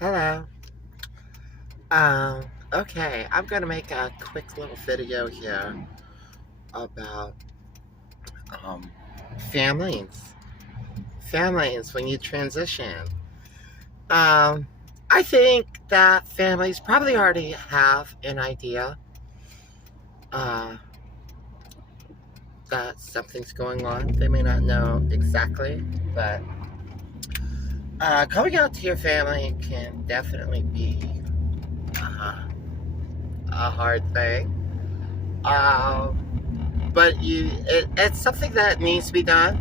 Hello. Um, okay, I'm gonna make a quick little video here about um, families. Families when you transition. Um, I think that families probably already have an idea uh, that something's going on. They may not know exactly, but coming out to your family can definitely be uh, a hard thing. It's something that needs to be done,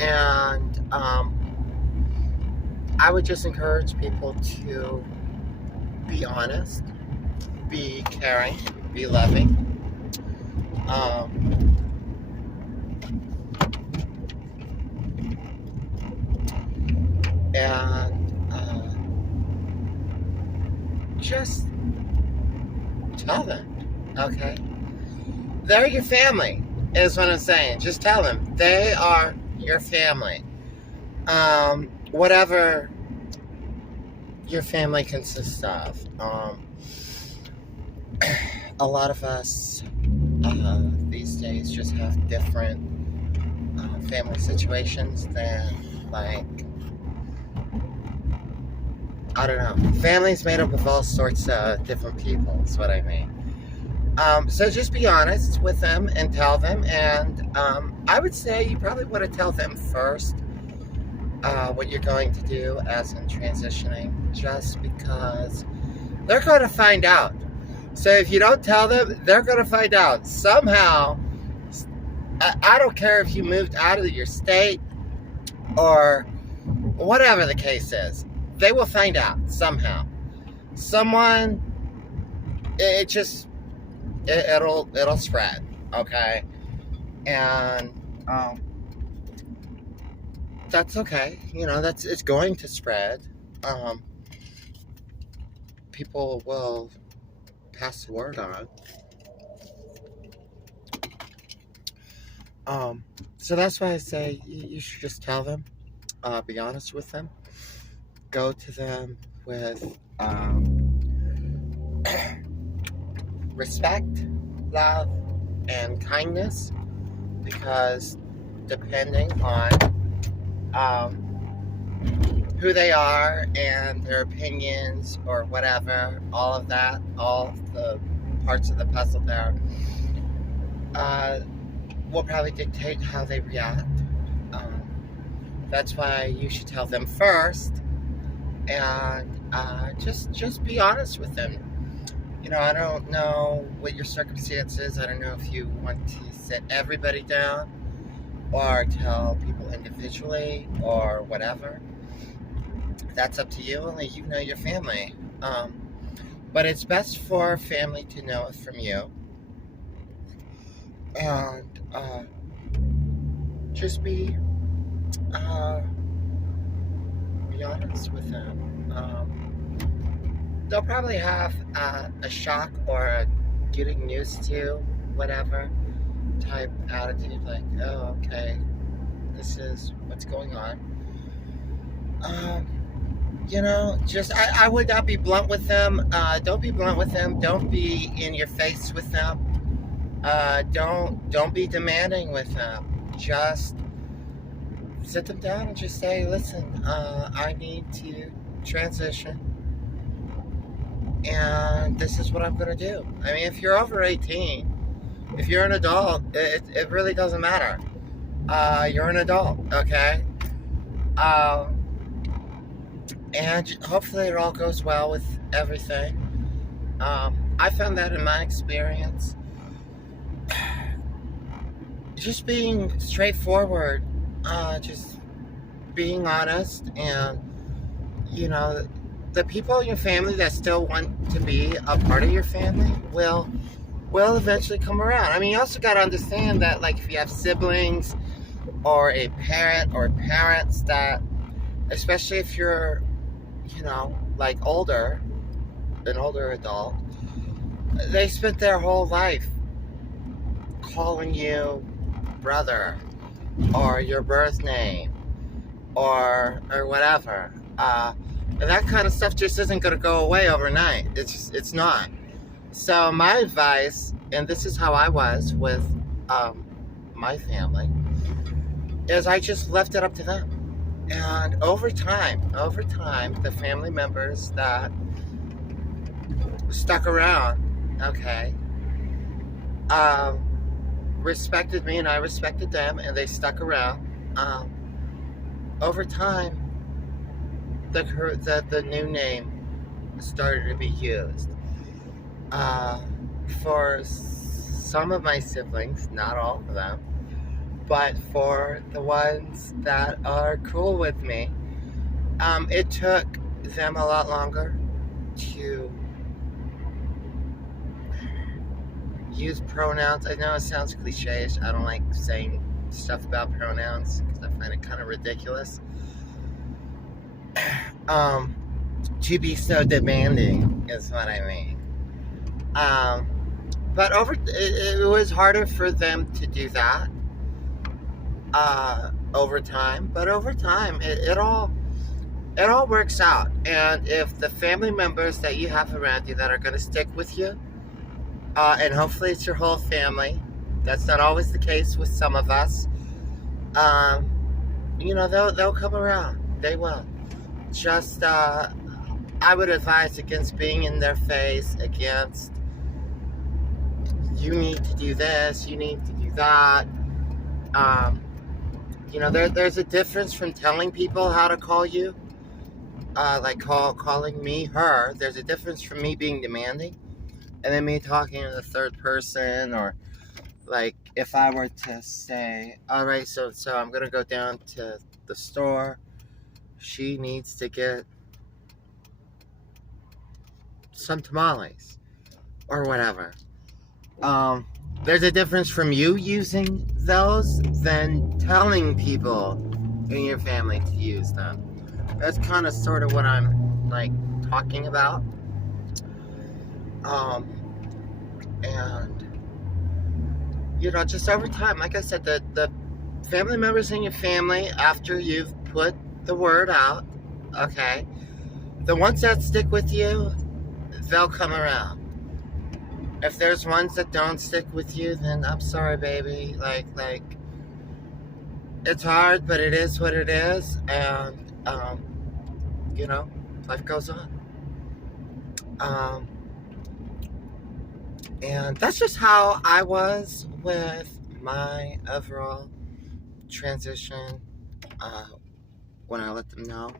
and I would just encourage people to be honest, be caring, be loving, um, and just tell them, okay? They're your family, is what I'm saying. Just tell them they are your family. Whatever your family consists of. A lot of us these days just have different family situations than, like, I don't know. Family's made up of all sorts of different people, is what I mean. So just be honest with them and tell them. And I would say you probably want to tell them first what you're going to do as in transitioning, just because they're going to find out. So if you don't tell them, they're going to find out. Somehow, I don't care if you moved out of your state or whatever the case is, they will find out somehow. Someone, it'll spread, okay? And that's okay. It's going to spread. People will pass the word on. So that's why I say you should just tell them, be honest with them, go to them with respect, love, and kindness, because depending on who they are and their opinions or whatever, all of that, all the parts of the puzzle there, will probably dictate how they react. That's why you should tell them first, and just be honest with them. I don't know what your circumstances. I don't know if you want to sit everybody down or tell people individually or whatever. That's up to you. Only you know your family. But it's best for family to know it from you. And just be honest with them. They'll probably have a shock or a getting used to whatever type attitude, like, oh, okay, this is what's going on. I would not be blunt with them. Don't be blunt with them. Don't be in your face with them. Don't be demanding with them. Just sit them down and just say, listen, I need to transition, and this is what I'm going to do. I mean, if you're over 18, if you're an adult, it really doesn't matter. You're an adult, okay? And hopefully it all goes well with everything. I found that in my experience, just being straightforward, just being honest, and the people in your family that still want to be a part of your family will eventually come around. I mean, you also got to understand that, like, if you have siblings or a parent or parents that, especially if you're like an older adult, they spent their whole life calling you brother or your birth name or whatever. And that kind of stuff just isn't going to go away overnight. It's not. So my advice, and this is how I was with my family, is I just left it up to them. And over time, the family members that stuck around, okay, um, respected me and I respected them, and they stuck around. Over time, the new name started to be used. For some of my siblings, not all of them, but for the ones that are cool with me, it took them a lot longer to use pronouns. I know it sounds cliche-ish. I don't like saying stuff about pronouns because I find it kind of ridiculous. To be so demanding is what I mean. But it was harder for them to do that over time. But over time, it all works out. And if the family members that you have around you that are going to stick with you, and hopefully it's your whole family. That's not always the case with some of us. They'll come around. They will. Just I would advise against being in their face, against you need to do this, you need to do that. There's a difference from telling people how to call you, calling me her. There's a difference from me being demanding, and then me talking to the third person, or like if I were to say, all right, so I'm gonna go down to the store. She needs to get some tamales or whatever. There's a difference from you using those than telling people in your family to use them. That's kind of sort of what I'm like talking about. And just over time, like I said, the family members in your family, after you've put the word out, okay, the ones that stick with you, they'll come around. If there's ones that don't stick with you, then I'm sorry, baby. Like it's hard, but it is what it is, and life goes on. And that's just how I was with my overall transition when I let them know.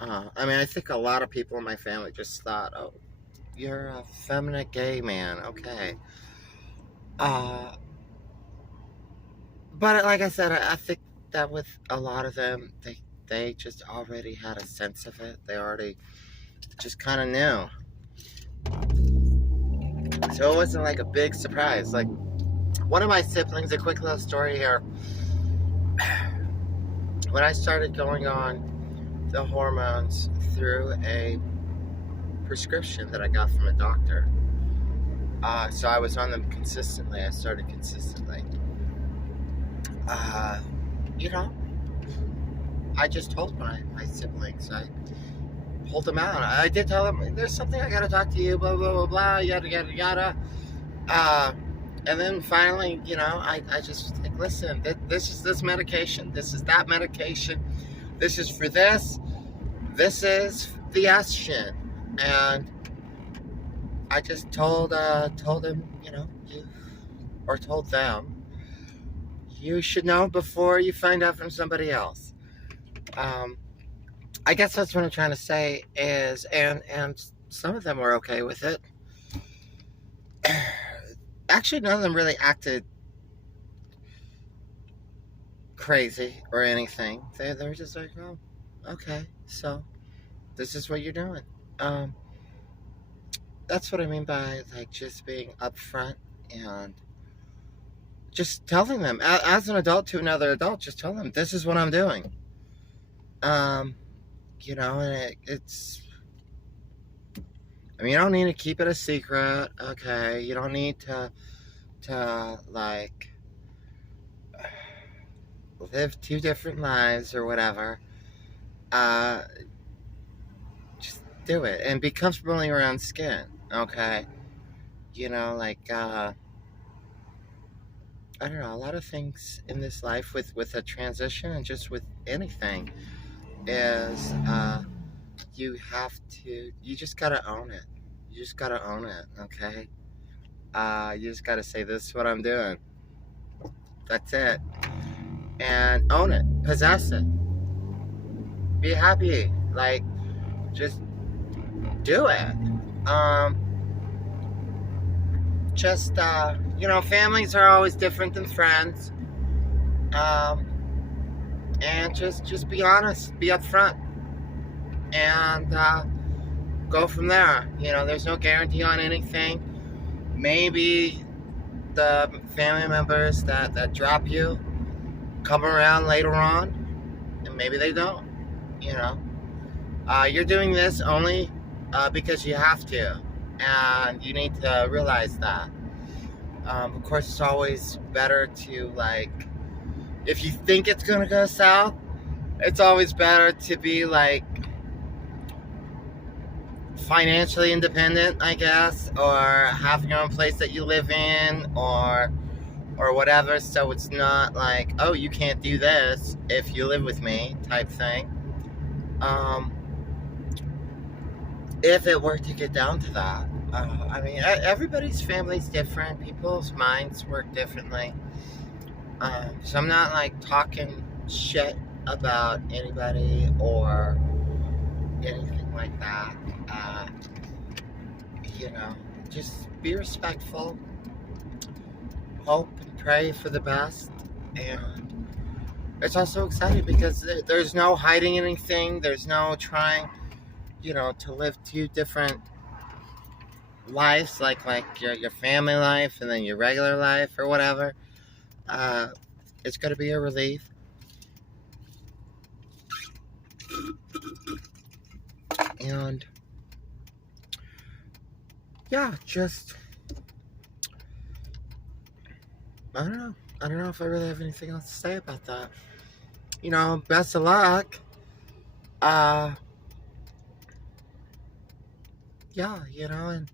I think a lot of people in my family just thought, oh, you're a feminine gay man, okay. But like I said, I think that with a lot of them, they just already had a sense of it. They already just kind of knew. So it wasn't like a big surprise. Like, one of my siblings, a quick little story here. When I started going on the hormones through a prescription that I got from a doctor, so I was on them consistently. I started consistently. I just told my siblings. I pulled them out. I did tell them, there's something I gotta talk to you, blah, blah, blah, blah, yada, yada, yada. And then finally, I just like, listen, this is this medication, this is that medication, this is for this is the estrogen. And I just told him, told them, you should know before you find out from somebody else. I guess that's what I'm trying to say is, and some of them were okay with it. Actually, none of them really acted crazy or anything. They were just like, oh, okay, so this is what you're doing. That's what I mean by like just being upfront and just telling them as an adult to another adult. Just tell them this is what I'm doing. And it's. You don't need to keep it a secret, okay? You don't need to like live two different lives or whatever. do it and be comfortable in your own skin. Okay, like I don't know, a lot of things in this life with a transition and just with anything is you just gotta own it. You just gotta own it. Okay, you just gotta say, this is what I'm doing. That's it. And own it, possess it, be happy, like, just do it. um just families are always different than friends. um and just be honest, be upfront, and go from there. There's no guarantee on anything. Maybe the family members that drop you come around later on, and maybe they don't. you know you're doing this only because you have to, and you need to realize that. Of course, it's always better to, like, if you think it's gonna go south, it's always better to be, like, financially independent, I guess, or have your own place that you live in, or whatever, so it's not like, oh, you can't do this if you live with me type thing. If it were to get down to that, I mean, everybody's family's different, people's minds work differently. So I'm not, like, talking shit about anybody or anything like that. You know, just be respectful, hope and pray for the best. And it's also exciting because there's no hiding anything, there's no trying, to live two different lives, like your family life and then your regular life or whatever. It's going to be a relief. And yeah, just, I don't know if I really have anything else to say about that. Best of luck. Yeah, and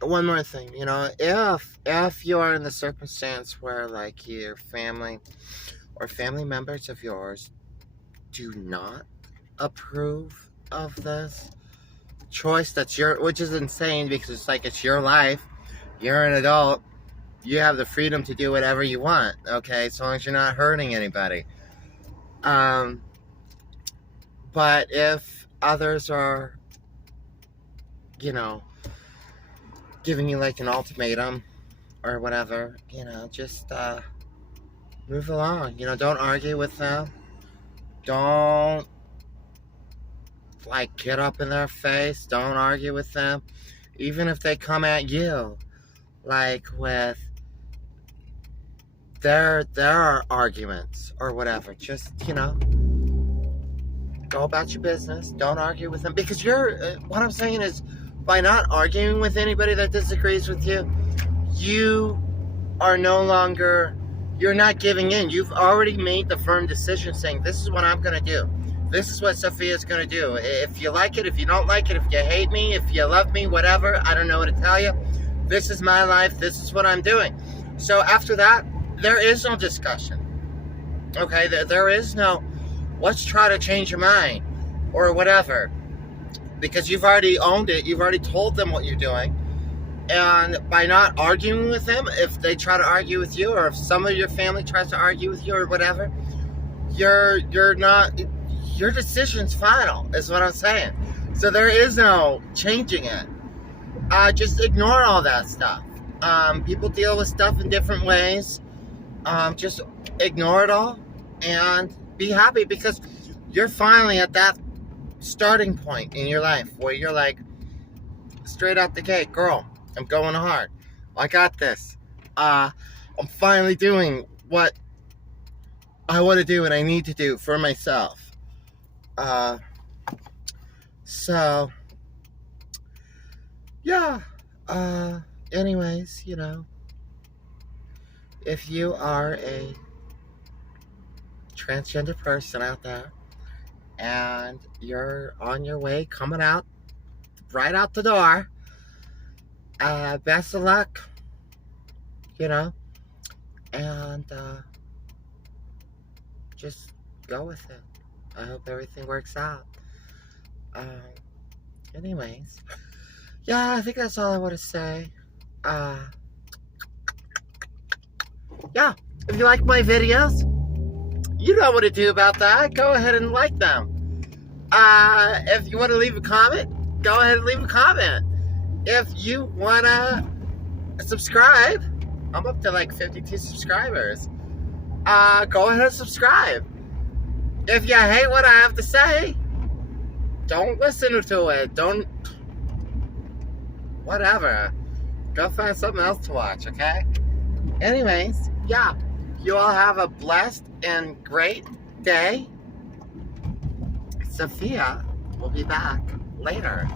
one more thing. If you are in the circumstance where, like, your family or family members of yours do not approve of this choice which is insane, because it's like, it's your life, you're an adult, you have the freedom to do whatever you want, okay, as long as you're not hurting anybody. But if others are, giving you, like, an ultimatum or whatever, just move along. Don't argue with them. Don't, like, get up in their face. Don't argue with them. Even if they come at you, like, with their arguments or whatever, just, go about your business. Don't argue with them, because what I'm saying is, by not arguing with anybody that disagrees with you, you are no longer, you're not giving in. You've already made the firm decision saying, this is what I'm going to do. This is what Sophia's going to do. If you like it, if you don't like it, if you hate me, if you love me, whatever, I don't know what to tell you. This is my life. This is what I'm doing. So after that, there is no discussion. Okay? There is no, let's try to change your mind or whatever. Because you've already owned it. You've already told them what you're doing. And by not arguing with them, if they try to argue with you, or if some of your family tries to argue with you or whatever, you're not, your decision's final, is what I'm saying. So there is no changing it. Just ignore all that stuff. People deal with stuff in different ways. Just ignore it all and be happy, because you're finally at that starting point in your life where you're like, straight out the gate, girl, I'm going hard. I got this. I'm finally doing what I want to do and I need to do for myself. So, yeah. Anyways, if you are a transgender person out there and you're on your way, coming out, right out the door. Best of luck, you know, and just go with it. I hope everything works out. Um, anyways, yeah, I think that's all I want to say. Yeah, if you like my videos, you know what to do about that. Go ahead and like them. If you want to leave a comment, go ahead and leave a comment. If you want to subscribe, I'm up to like 52 subscribers. Go ahead and subscribe. If you hate what I have to say, don't listen to it. Don't, whatever. Go find something else to watch, okay? Anyways, yeah. You all have a blessed and great day. Sophia will be back later.